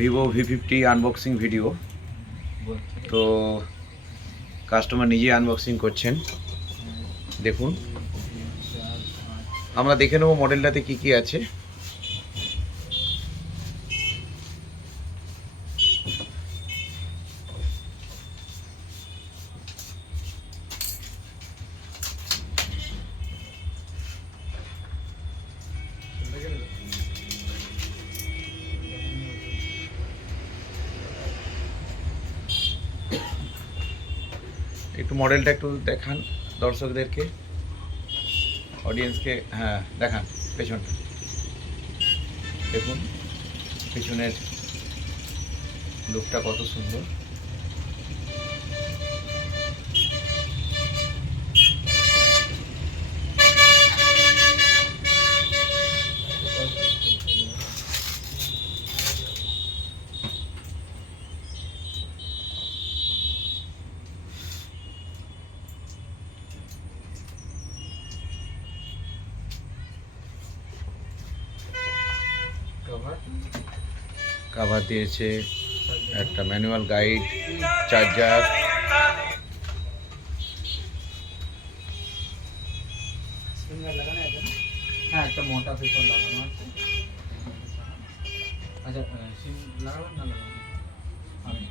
Vivo V50 unboxing video. তো customer নিজেই unboxing করছেন, দেখুন। আমরা দেখে নেব মডেলটাতে কি কি আছে। একটু মডেলটা একটু দেখান দর্শকদেরকে, অডিয়েন্সকে। হ্যাঁ দেখান পেছনটা, দেখুন পেছনের লুকটা কত সুন্দর। কভার দিয়েছে, একটা ম্যানুয়াল গাইড, চার্জার, হ্যাঁ একটা মোটা পেপার লাগানো আছে। আচ্ছা সিম লাগাবেন না লাগাবেন? আমি